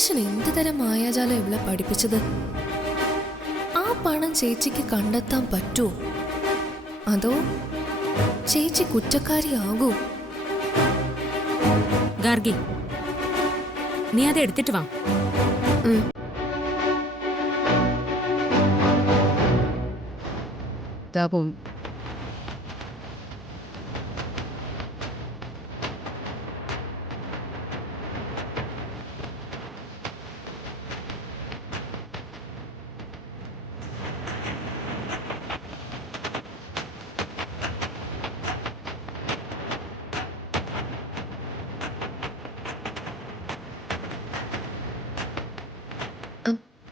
മുത്തശ്ശൻ എന്ത് തരം മായാജാലം ഇവളെ പഠിപ്പിച്ചത്? ആ പണം ചേച്ചിക്ക് കണ്ടെത്താൻ പറ്റുമോ, അതോ ചേച്ചി കുറ്റക്കാരിയാകൂ? ഗാർഗി, നീ അത് എടുത്തിട്ട് വാ.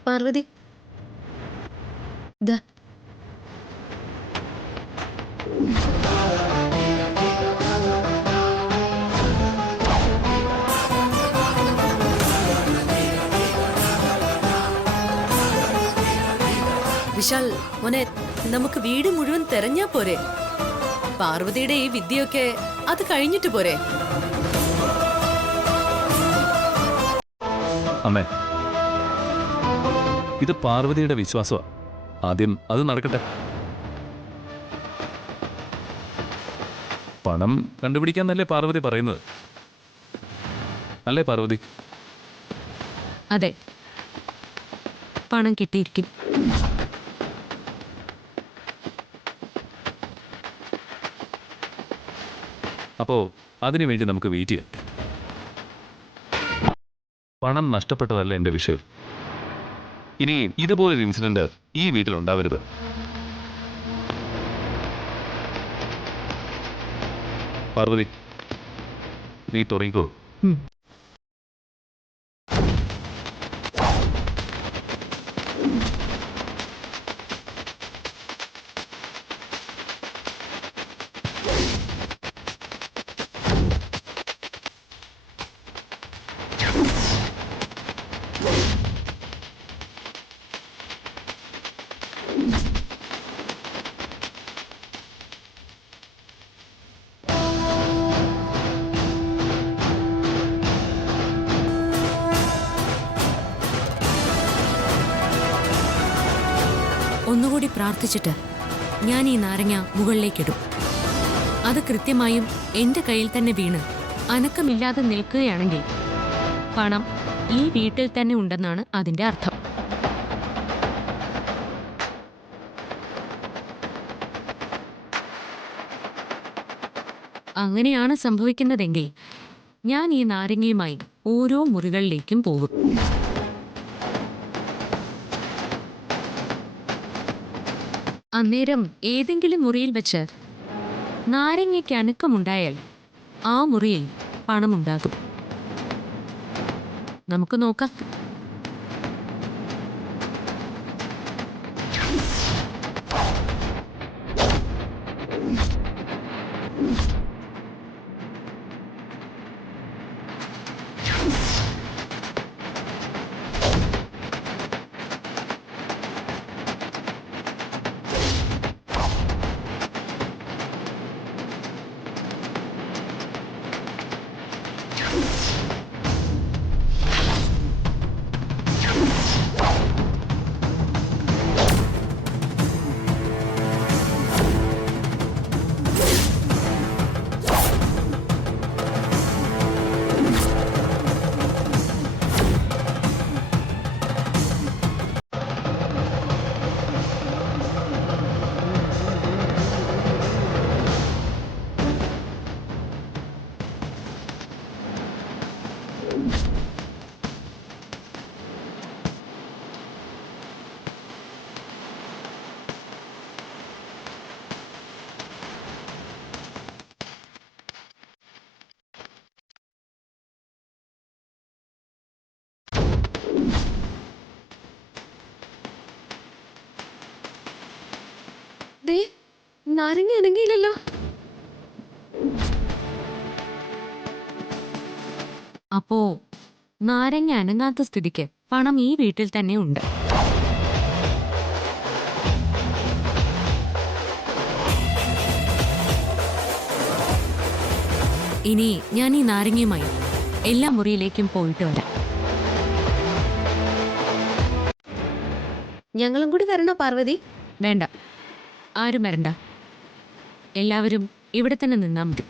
പാർവതി, ദാ വിശാൽ മോനെ, നമുക്ക് വീട് മുഴുവൻ തെരഞ്ഞാ പോരെ? പാർവതിയുടെ ഈ വിദ്യയൊക്കെ അത് കഴിഞ്ഞിട്ട് പോരെ? അമ്മേ, ഇത് പാർവതിയുടെ വിശ്വാസമാ. ആദ്യം അത് നടക്കട്ടെ. പണം കണ്ടുപിടിക്കാന്നല്ലേ പാർവതി പറയുന്നത്? അല്ലേ പാർവതി? അതെ, പണം കിട്ടിയിരിക്കും. അപ്പോ അതിനുവേണ്ടി നമുക്ക് വെയിറ്റ് ചെയ്യാം. പണം നഷ്ടപ്പെട്ടതല്ല എൻ്റെ വിഷയം. ഇനി ഇതുപോലൊരു ഇൻസിഡന്റ് ഈ വീട്ടിലുണ്ടാവരുത്. പാർവതി, നീ തുടങ്ങിക്കോ. ഒന്നുകൂടി പ്രാർത്ഥിച്ചിട്ട് ഞാൻ ഈ നാരങ്ങ മുകളിലേക്കിടും. അത് കൃത്യമായും എന്റെ കയ്യിൽ തന്നെ വീണ് അനക്കമില്ലാതെ നിൽക്കുകയാണെങ്കിൽ പണം ഈ വീട്ടിൽ തന്നെ ഉണ്ടെന്നാണ് അതിന്റെ അർത്ഥം. അങ്ങനെയാണ് സംഭവിക്കുന്നതെങ്കിൽ ഞാൻ ഈ നാരങ്ങയുമായി ഓരോ മുറികളിലേക്കും പോകും. അന്നേരം ഏതെങ്കിലും മുറിയിൽ വെച്ച് നാരങ്ങയ്ക്ക് അനക്കമുണ്ടായാൽ ആ മുറിയിൽ പണമുണ്ടാകും. നമുക്ക് നോക്കാം. നാരങ്ങ അനങ്ങിയില്ലല്ലോ. അപ്പോ നാരങ്ങ അനങ്ങാത്ത സ്ഥിതിക്ക് പണം ഈ വീട്ടിൽ തന്നെ ഉണ്ട്. ഇനി ഞാൻ ഈ നാരങ്ങയുമായി എല്ലാ മുറിയിലേക്കും പോയിട്ട് വരാം. ഞങ്ങളും കൂടി വരണോ പാർവതി? വേണ്ട, ആരും വരണ്ട. എല്ലാവരും ഇവിടെ തന്നെ നിന്നാ മതി.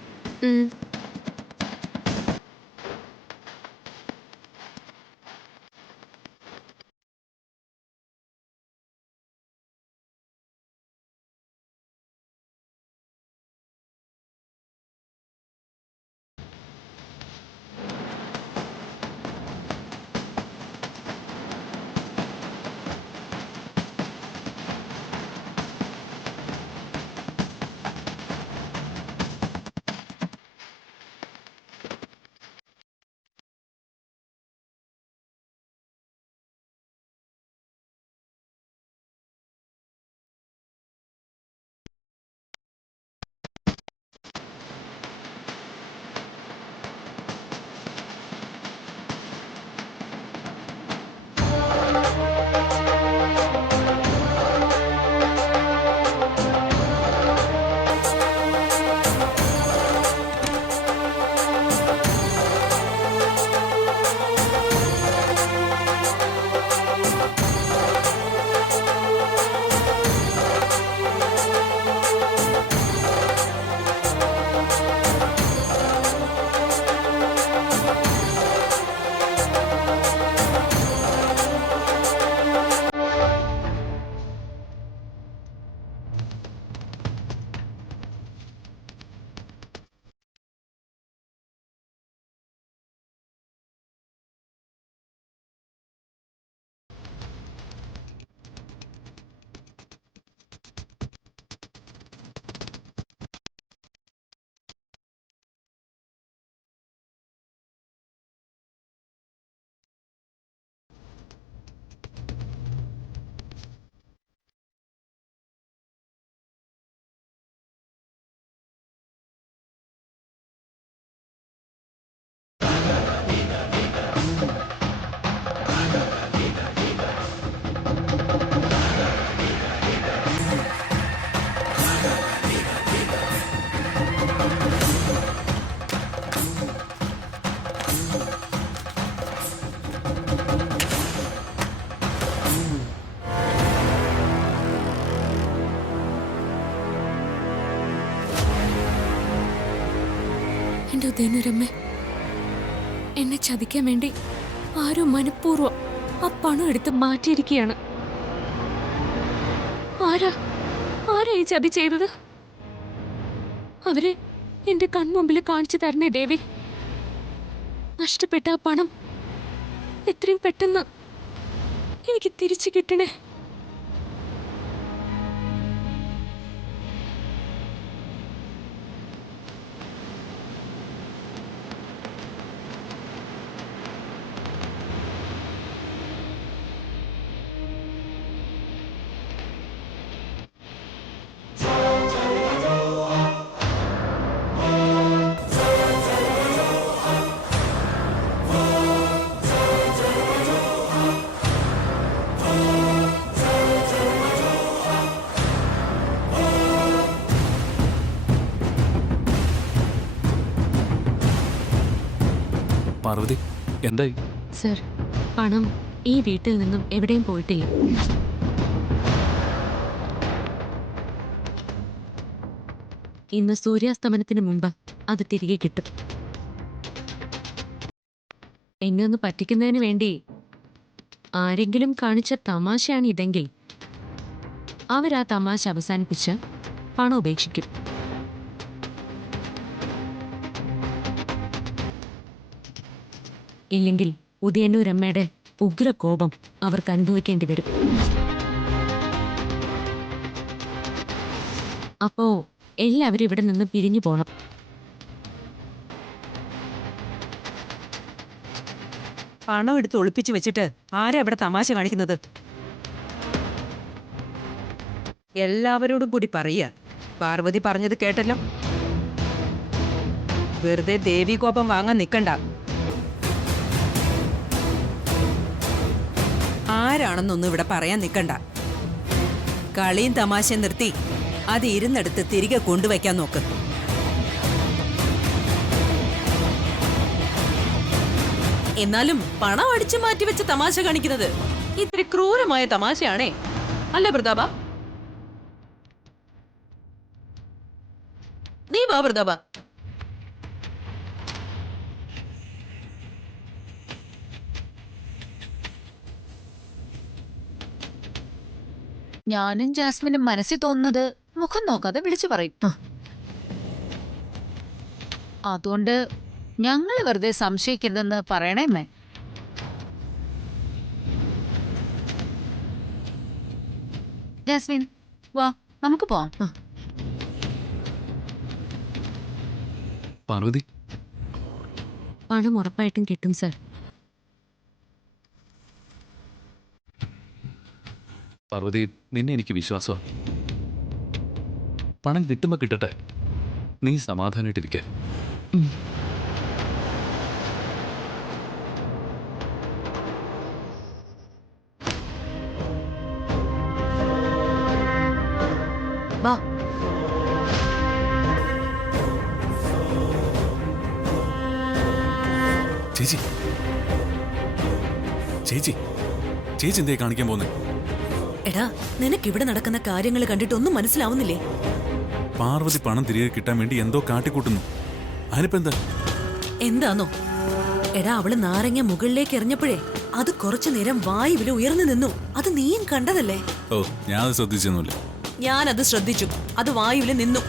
എന്റെ ഉദയനൂരമ്മ, എന്നെ ചതിക്കാൻ വേണ്ടി ആരോ മനഃപൂർവ്വം ആ പണം എടുത്ത് മാറ്റിയിരിക്കുകയാണ്. ആരാ ഈ ചതി ചെയ്തത്? അവരെ എന്റെ കൺമുമ്പിൽ കാണിച്ചു തരണേ ദേവി. നഷ്ടപ്പെട്ട ആ പണം എത്രയും പെട്ടെന്ന് എനിക്ക് തിരിച്ചു കിട്ടണേ. പാർവതി, എന്തായി? സർ, പണം ഈ വീട്ടിൽ നിന്നും എവിടെയും പോയിട്ടില്ല. ഇന്ന് സൂര്യാസ്തമനത്തിന് മുമ്പ് അത് തിരികെ കിട്ടും. എന്നെ ഒന്ന് പറ്റിക്കുന്നതിന് വേണ്ടി ആരെങ്കിലും കാണിച്ച തമാശയാണ് ഇതെങ്കിൽ അവരാ തമാശ അവസാനിപ്പിച്ച് പണം ഉപേക്ഷിക്കും. ഇല്ലെങ്കിൽ ഉദയന്നൂരമ്മയുടെ ഉഗ്രകോപം അവർക്ക് അനുഭവിക്കേണ്ടി വരും. അപ്പോ എല്ലാവരും ഇവിടെ നിന്ന് പിരിഞ്ഞു പോണം. പണം എടുത്ത് ഒളിപ്പിച്ചു വെച്ചിട്ട് ആരാ ഇവിടെ തമാശ കാണിക്കുന്നത്? എല്ലാവരോടും കൂടി പറയുക. പാർവതി പറഞ്ഞത് കേട്ടല്ലോ. വെറുതെ ദേവീകോപം വാങ്ങാൻ നിൽക്കണ്ട. ആരാണെന്നൊന്നും ഇവിടെ പറയാൻ നിൽക്കണ്ട. കളിയും തമാശയും നിർത്തി അത് ഇരുന്നെടുത്ത് തിരികെ കൊണ്ടുവയ്ക്കാൻ നോക്ക്. എന്നാലും പണം അടിച്ചു മാറ്റി വെച്ച് തമാശ കാണിക്കുന്നത് ഇത്തിരി ക്രൂരമായ തമാശയാണേ. അല്ലേ പ്രതാപ? നീ വാ പ്രതാപ. ഞാനും ജാസ്മിനും മനസ്സിൽ തോന്നുന്നത് മുഖം നോക്കാതെ വിളിച്ചു പറയും. അതുകൊണ്ട് ഞങ്ങൾ വെറുതെ സംശയിക്കരുതെന്ന് പറയണേമ്മേ. ജാസ്മിൻ വാ, നമുക്ക് പോവാം. പാർവതി, പണം ഉറപ്പായിട്ടും കിട്ടും സർ. പാർവതി, നിന്നെ എനിക്ക് വിശ്വാസമാണ്. പണം കിട്ടുമ്പോ കിട്ടട്ടെ, നീ സമാധാനായിട്ടിരിക്കെ. വാ. ചേച്ചി ചേച്ചി ചേച്ചി എന്തേ കാണിക്കാൻ പോന്നെ? എടാ, നിനക്ക് ഇവിടെ നടക്കുന്ന കാര്യങ്ങൾ കണ്ടിട്ടൊന്നും മനസ്സിലാവുന്നില്ലേ? പാർവതി പണം തിരികെ കിട്ടാൻ വേണ്ടി എന്തോ കാട്ടിക്കൂട്ടുന്നു. അതിനിപ്പോ എന്താ? എന്താന്നോ? എടാ, അവള് നാരങ്ങ മുകളിലേക്ക് എറിഞ്ഞപ്പോഴേ അത് കുറച്ചു നേരം വായുവിൽ ഉയർന്നു നിന്നു. അത് നീയും കണ്ടതല്ലേ? ഓ, ഞാൻ അത് ശ്രദ്ധിച്ചൊന്നുമില്ല. ഞാനത് ശ്രദ്ധിച്ചു. അത് വായുവിൽ നിന്നു.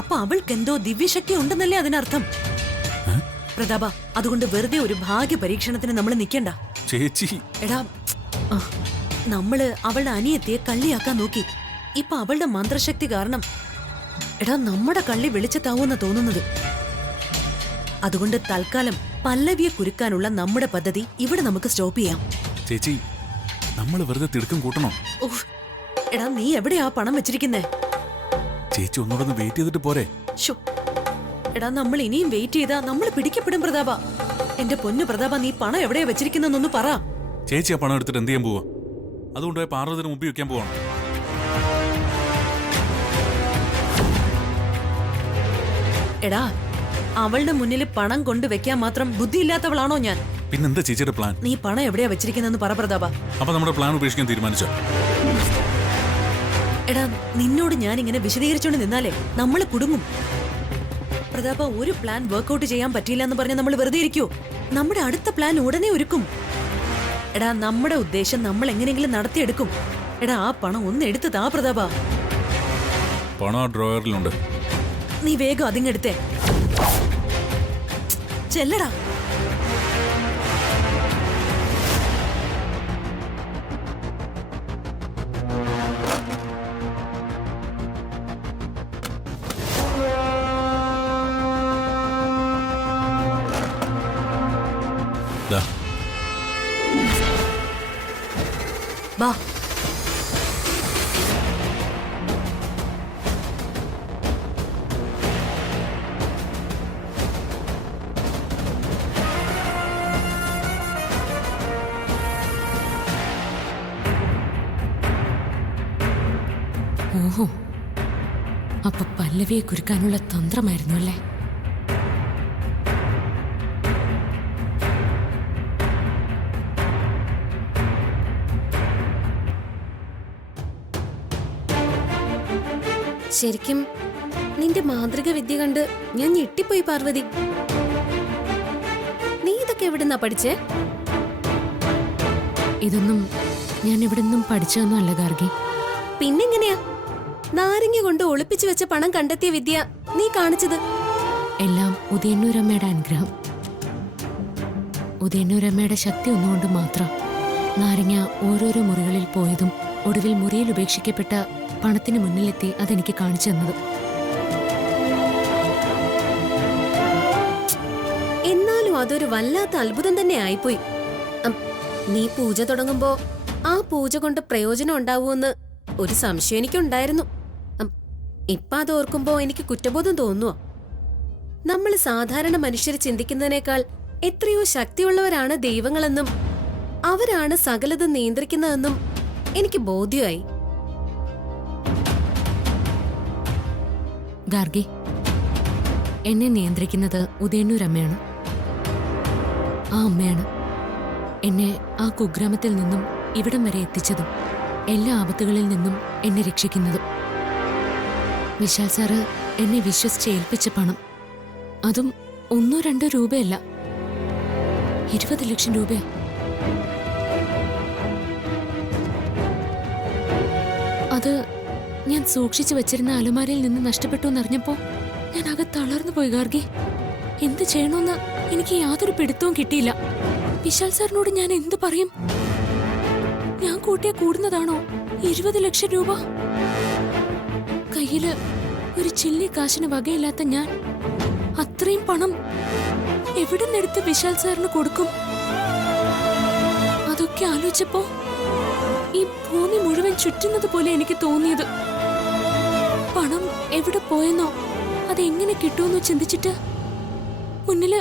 അപ്പോ അവൾക്ക് എന്തോ ദിവ്യശക്തി ഉണ്ടെന്നല്ലേ അതിനർത്ഥം? പ്രതാപ, അതുകൊണ്ട് വെറുതെ ഒരു ഭാഗ്യ പരീക്ഷണത്തിന് നമ്മൾ നിൽക്കണ്ട. ചേച്ചി, എടാ, നമ്മള് അവളുടെ അനിയത്തിയെ കള്ളിയാക്കാൻ നോക്കി. ഇപ്പൊ അവളുടെ മന്ത്രശക്തി കാരണം എടാ നമ്മുടെ കള്ളി വെളിച്ചത്താവൂന്നാ തോന്നുന്നത്. അതുകൊണ്ട് തൽക്കാലം പല്ലവിയെ കുരുക്കാനുള്ള നമ്മുടെ പദ്ധതി ഇവിടെ നമുക്ക് സ്റ്റോപ്പ് ചെയ്യാം. ചേച്ചി, നമ്മൾ വെറുതെ തിടുക്കം കൂട്ടണോ? ഉഫ്, എടാ നീ എവിടെയാ പണം വെച്ചിരിക്കുന്നേ? ചേച്ചി ഒന്നുകൂടെ ഒന്ന് വെയിറ്റ് ചെയ്തിട്ട് പോരെ? ശോ, എടാ നമ്മൾ ഇനിയും വെയിറ്റ് ചെയ്താ നമ്മൾ പിടിക്കപ്പെടും പ്രതാപ. എന്റെ പൊന്നു പ്രതാപ, നീ പണം എവിടെയാ വെച്ചിരിക്കുന്നൊന്ന് പറ. ചേച്ചി ആ പണം എടുത്തിട്ട് എന്ത് ചെയ്യാൻ പോവാ? അതുകൊണ്ട് പോയി പാർവതിന് മുമ്പിൽ വെക്കാൻ പോവാണ്. എടാ, അവളുടെ മുന്നിൽ പണം കൊണ്ടുവെക്കാൻ മാത്രം ബുദ്ധിയില്ലാത്തവളാണോ ഞാൻ? പിന്നെന്താ ചേച്ചിയുടെ പ്ലാൻ? നീ പണം എവിടെയാ വെച്ചിരിക്കുന്നെന്ന് പറ പ്രതാപ. അപ്പൊ നമ്മുടെ പ്ലാൻ ഉപേക്ഷിക്കാൻ തീരുമാനിച്ചോ? എടാ, നിന്നോട് ഞാൻ ഇങ്ങനെ വിശദീകരിച്ചോണ്ട് നിന്നാലേ നമ്മള് കുടുങ്ങും. പ്രതാപ, ഒരു പ്ലാൻ വർക്ക്ഔട്ട് ചെയ്യാൻ പറ്റിയില്ല എന്ന് പറഞ്ഞ് നമ്മൾ വെറുതെ ഇരിക്കൂ? നമ്മുടെ അടുത്ത പ്ലാൻ ഉടനെ ഒരുക്കും. എടാ, നമ്മുടെ ഉദ്ദേശം നമ്മൾ എങ്ങനെയെങ്കിലും നടത്തിയെടുക്കും. എടാ, ആ പണം ഒന്ന് എടുത്ത് താ പ്രതാപ. പണം ആ ഡ്രോയറിലുണ്ട്. നീ വേഗം അതിങ്ങെടുത്തേ. ചെല്ലടാ. ദാ, വാ. ഓഹോ, അപ്പൊ പല്ലവിയെ കുരുക്കാനുള്ള തന്ത്രമായിരുന്നു അല്ലേ? ശരിക്കും നിന്റെ മാന്ത്രിക വിദ്യ കണ്ട് ഞാൻ ഞെട്ടിപ്പോയി പാർവതി. നീ ഇതൊക്കെ എവിടുന്നാ പഠിച്ചേ? ഇതൊന്നും ഞാൻ ഇവിടുന്നും പഠിച്ചതൊന്നും അല്ല ഗാർഗി. പിന്നെങ്ങനെയാ നാരങ്ങ കൊണ്ട് ഒളിപ്പിച്ചു വെച്ച പണം കണ്ടെത്തിയ വിദ്യ നീ കാണിച്ചത്? എല്ലാം ഉദയന്നൂരമ്മയുടെ അനുഗ്രഹം. ഉദയന്നൂരമ്മയുടെ ശക്തി ഒന്നുകൊണ്ട് മാത്രം നാരങ്ങ ഓരോരോ മുറികളിൽ പോയതും ഒടുവിൽ മുറിയിൽ ഉപേക്ഷിക്കപ്പെട്ട പണത്തിന് മുന്നിലെത്തി അതെനിക്ക് കാണിച്ചു തന്നത്. എന്നാലും അതൊരു വല്ലാത്ത അത്ഭുതം തന്നെ ആയിപ്പോയി. നീ പൂജ തുടങ്ങുമ്പോ ആ പൂജ കൊണ്ട് പ്രയോജനം ഉണ്ടാവുമെന്ന് ഒരു സംശയം എനിക്കുണ്ടായിരുന്നു. ഇപ്പൊ അത് ഓർക്കുമ്പോ എനിക്ക് കുറ്റബോധം തോന്നുക. നമ്മൾ സാധാരണ മനുഷ്യർ ചിന്തിക്കുന്നതിനേക്കാൾ എത്രയോ ശക്തിയുള്ളവരാണ് ദൈവങ്ങളെന്നും അവരാണ് സകലതും നിയന്ത്രിക്കുന്നതെന്നും എനിക്ക് ബോധ്യമായി. ഗാർഗി, എന്നെ നിയന്ത്രിക്കുന്നത് ഉദയന്നൂരമ്മയാണ്. ആ അമ്മയാണ് എന്നെ ആ കുഗ്രാമത്തിൽ നിന്നും ഇവിടം വരെ എത്തിച്ചതും എല്ലാ ആപത്തുകളിൽ നിന്നും എന്നെ രക്ഷിക്കുന്നതും. വിശാൽ സാറ് എന്നെ വിശ്വസിച്ച് ഏൽപ്പിച്ച പണം, അതും 1-2 രൂപയല്ല, 20 ലക്ഷം രൂപയാ. അത് ഞാൻ സൂക്ഷിച്ചു വെച്ചിരുന്ന അലമാരയിൽ നിന്ന് നഷ്ടപ്പെട്ടു എന്നറിഞ്ഞപ്പോ ഞാൻ ആകെ തളർന്നു പോയി ഗാർഗി. എന്ത് ചെയ്യണമെന്ന് എനിക്ക് യാതൊരു പിടുത്തവും കിട്ടിയില്ല. വിശാൽ സാറിനോട് ഞാൻ എന്ത് പറയും? ഞാൻ കൂട്ടിയ കൂടുന്നതാണോ 20 ലക്ഷം രൂപ? കയ്യില് ഒരു ചില്ലി കാശിന് വകയില്ലാത്ത ഞാൻ അത്രയും പണം എവിടെ നിന്നെടുത്ത് വിശാൽ സാറിന് കൊടുക്കും? അതൊക്കെ ആലോചിച്ചപ്പോ ഈ ഭൂമി മുഴുവൻ ചുറ്റുന്നത് പോലെ എനിക്ക് തോന്നിയത്. പണം എവിടെ പോയെന്നോ അതെങ്ങനെ കിട്ടുമെന്നോ ചിന്തിച്ചിട്ട് മുന്നില്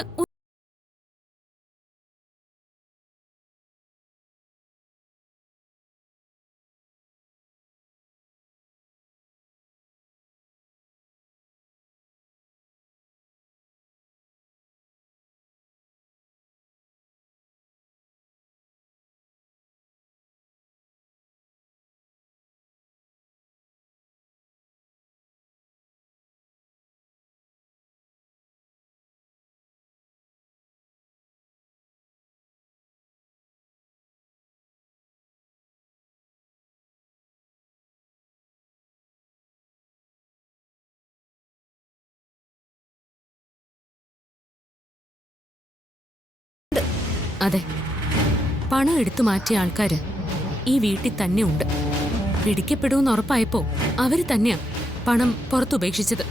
അതെ, പണം എടുത്തു മാറ്റിയ ആൾക്കാര് ഈ വീട്ടിൽ തന്നെ ഉണ്ട്. പിടിക്കപ്പെടുമെന്ന് ഉറപ്പായപ്പോ അവര് തന്നെയാ പണം പുറത്തുപേക്ഷിച്ചത്.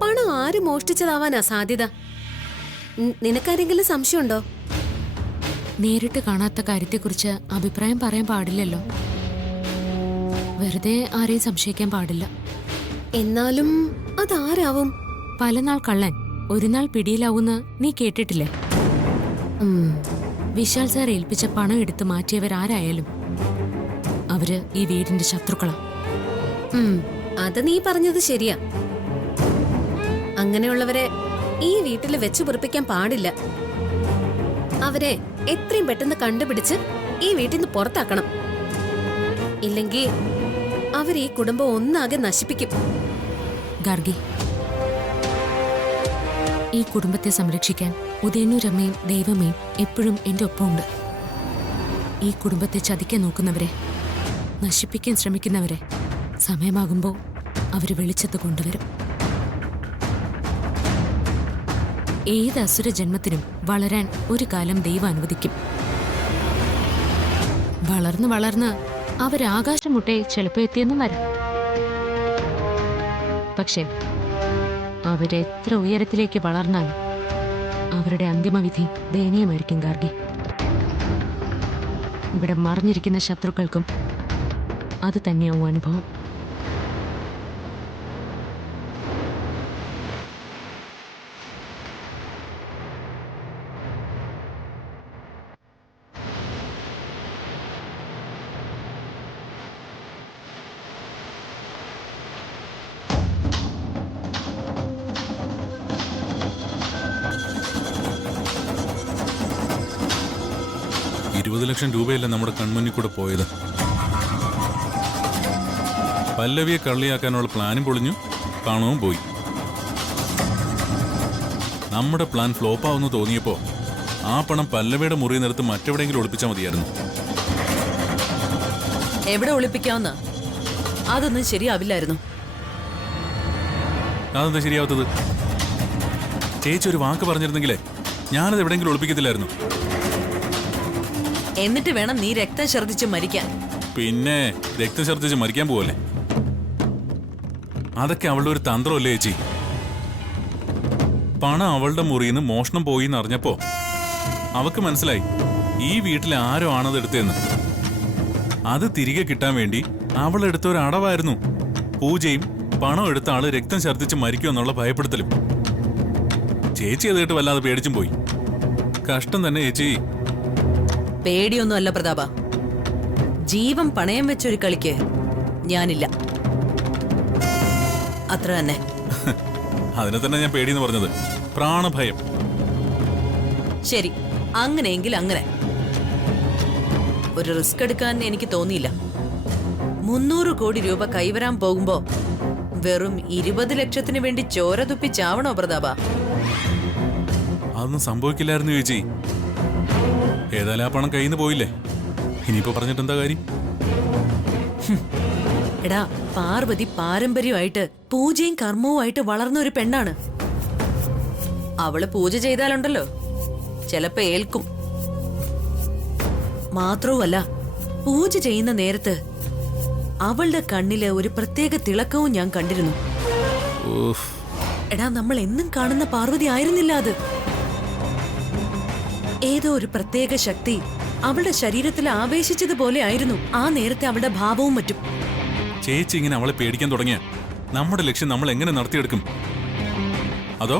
പണം ആര് മോഷ്ടിച്ചതാവാനാ സാധ്യത? നിനക്കാരെങ്കിലും സംശയമുണ്ടോ? നേരിട്ട് കാണാത്ത കാര്യത്തെക്കുറിച്ച് അഭിപ്രായം പറയാൻ പാടില്ലല്ലോ. വെറുതെ ആരെയും സംശയിക്കാൻ പാടില്ല. എന്നാലും അതാരാവും? പലനാൾ കള്ളൻ ഒരു നാൾ പിടിയിലാവൂന്ന് നീ കേട്ടിട്ടില്ലേ? വിശാൽ സാർ ഏൽപ്പിച്ച പണം എടുത്ത് മാറ്റിയവരാരായാലും അവര് ഈ വീടിന്റെ ശത്രുക്കളാ. അത് നീ പറഞ്ഞത് ശരിയാ. അങ്ങനെയുള്ളവരെ ഈ വീട്ടിൽ വെച്ചു പൊറിപ്പിക്കാൻ പാടില്ല. അവരെ എത്രയും പെട്ടെന്ന് കണ്ടുപിടിച്ച് ഈ വീട്ടിൽ നിന്ന് പുറത്താക്കണം. ഇല്ലെങ്കിൽ അവർ ഈ കുടുംബം ഒന്നാകെ നശിപ്പിക്കും. ഗാർഗി, ഈ കുടുംബത്തെ സംരക്ഷിക്കാൻ ഉദയന്നൂരമ്മയും ദൈവമേയും എപ്പോഴും എന്റെ ഒപ്പമുണ്ട്. ഈ കുടുംബത്തെ ചതിക്കാൻ നോക്കുന്നവരെ, നശിപ്പിക്കാൻ ശ്രമിക്കുന്നവരെ സമയമാകുമ്പോൾ അവര് വെളിച്ചത്ത് കൊണ്ടുവരും. ഏത് അസുര ജന്മത്തിനും വളരാൻ ഒരു കാലം ദൈവം അനുവദിക്കും. വളർന്ന് വളർന്ന് അവരാകാശം മുട്ടെ ചിലപ്പോൾ എത്തിയെന്നും വരാം. പക്ഷേ അവരെത്ര ഉയരത്തിലേക്ക് വളർന്നാലും അവരുടെ അന്തിമവിധി ദയനീയമായിരിക്കും ഗാർഗി. ഇവിടെ മറിഞ്ഞിരിക്കുന്ന ശത്രുക്കൾക്കും അത് തന്നെയാവും അനുഭവം. $20 ലക്ഷം രൂപയല്ല നമ്മുടെ കൺമുന്നിൽ കൂടെ പോയത്. പല്ലവിയെ കള്ളിയാക്കാനുള്ള പ്ലാനും പൊളിഞ്ഞു, പണവും പോയി. നമ്മുടെ പ്ലാൻ ഫ്ലോപ്പാവുന്നു തോന്നിയപ്പോ ആ പണം പല്ലവിയുടെ മുറി നിരത്ത് മറ്റെവിടെയെങ്കിലും ഒളിപ്പിച്ചാൽ മതിയായിരുന്നു. എവിടെ ഒളിപ്പിക്കാവുന്ന? അതൊന്നും ശരിയാവില്ലായിരുന്നു. അതെന്താ ശരിയാവാത്തത്? ചേച്ചി ഒരു വാക്ക് പറഞ്ഞിരുന്നെങ്കിലേ ഞാനത് എവിടെയെങ്കിലും ഒളിപ്പിക്കത്തില്ലായിരുന്നു. എന്നിട്ട് വേണം നീ രക്തം ഛർദ്ദിച്ച് മരിക്കാൻ. പിന്നെ രക്തം ഛർദ്ദിച്ച് മരിക്കാൻ പോവല്ലേ? അതൊക്കെ അവളുടെ ഒരു തന്ത്രമല്ലേ ചേച്ചി? പണം അവളുടെ മുറിയിൽ നിന്ന് മോഷണം പോയി എന്നറിഞ്ഞപ്പോ അവക്ക് മനസ്സിലായി ഈ വീട്ടിലെ ആരോ ആണത് എടുത്തതെന്ന്. അത് തിരികെ കിട്ടാൻ വേണ്ടി അവൾ എടുത്ത ഒരു അടവായിരുന്നു പൂജയും പണം എടുത്ത ആള് രക്തം ഛർദ്ദിച്ച് മരിക്കുമെന്നുള്ള ഭയപ്പെടുത്തലും. ചേച്ചി അത് കേട്ട് വല്ലാതെ പേടിച്ചും പോയി. കഷ്ടം തന്നെ ചേച്ചി. പേടിയൊന്നുമല്ല പ്രതാപ, ജീവൻ പണയം വെച്ചൊരു കളിക്ക് ഞാനില്ല, അത്ര തന്നെ. അതിനെ തന്നെ ഞാൻ പേടിയെന്ന് പറഞ്ഞത്, പ്രാണഭയം. ശരി, അങ്ങനെയെങ്കിൽ അങ്ങനെ. ഒരു റിസ്ക് എടുക്കാൻ എനിക്ക് തോന്നിയില്ല. 300 കോടി രൂപ കൈവരാൻ പോകുമ്പോ വെറും 20 ലക്ഷത്തിന് വേണ്ടി ചോര തുപ്പി ചാവണോ പ്രതാപ? അതൊന്നും സംഭവിക്കില്ലായിരുന്നു ചേച്ചി. ഏതായാലും ആ പണം കയ്യിൽ നിന്ന് പോയില്ലേ, ഇനിയിപ്പോ പറഞ്ഞിട്ട് എന്താ കാര്യം? എടാ, പാർവതി പാരമ്പര്യമായിട്ട് പൂജയും കർമ്മവുമായിട്ട് വളർന്ന ഒരു പെണ്ണാണ്. അവള് പൂജ ചെയ്താലുണ്ടല്ലോ ചിലപ്പോ ഏൽക്കും. മാത്രവുമല്ല, പൂജ ചെയ്യുന്ന നേരത്ത് അവളുടെ കണ്ണില് ഒരു പ്രത്യേക തിളക്കവും ഞാൻ കണ്ടിരുന്നു. ഓഫ്. എടാ, നമ്മൾ എന്നും കാണുന്ന പാർവതി ആയിരുന്നില്ല അത്. ഏതോ ഒരു പ്രത്യേക ശക്തി അവളുടെ ശരീരത്തിൽ ആവേശിച്ചതുപോലെ ആയിരുന്നു ആ നേരത്തെ അവളുടെ ഭാവവും മറ്റും. ചേച്ചി ഇങ്ങനെ അവളെ പേടിക്കാൻ തുടങ്ങിയ നമ്മുടെ ലക്ഷ്യം നമ്മൾ എങ്ങനെ നടത്തിയെടുക്കും? അതോ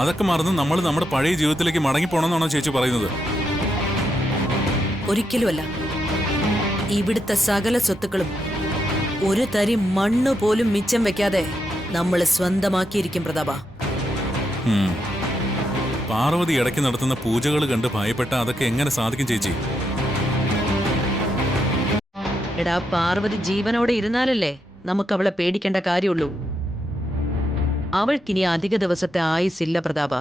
അതൊക്കെ മറന്ന് നമ്മൾ നമ്മുടെ പഴയ ജീവിതത്തിലേക്ക് മടങ്ങിപ്പോണമെന്നാണോ ചേച്ചി പറയുന്നത്? ഒരിക്കലുമല്ല. ഇവിടുത്തെ സകല സ്വത്തുക്കളും ഒരു തരി മണ്ണ് പോലും മിച്ചം വെക്കാതെ നമ്മൾ സ്വന്തമാക്കിയിരിക്കും പ്രതാപ. പാർവതി ഇടയ്ക്ക് നടത്തുന്ന പൂജകൾ കണ്ട് ഭയപ്പെട്ട അതൊക്കെ എങ്ങനെ സാധിക്കും ചേച്ചി? എടാ, പാർവതി ജീവനോടെ ഇരുന്നാലല്ലേ നമുക്ക് അവളെ പേടിക്കേണ്ട കാര്യമുള്ളൂ. അവൾക്കിനി അധിക ദിവസത്തെ ആയുസില്ല പ്രതാപ.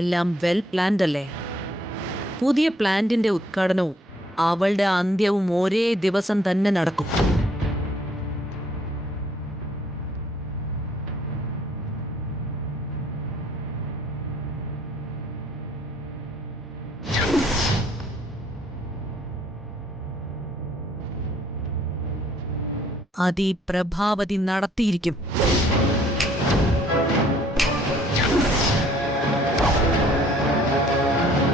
എല്ലാം വെൽ പ്ലാൻഡ് അല്ലേ? പുതിയ പ്ലാന്റിന്റെ ഉദ്ഘാടനവും അവളുടെ അന്ത്യവും ഒരേ ദിവസം തന്നെ നടക്കും. അത് ഈ പ്രഭാവതി നടത്തിയിരിക്കും.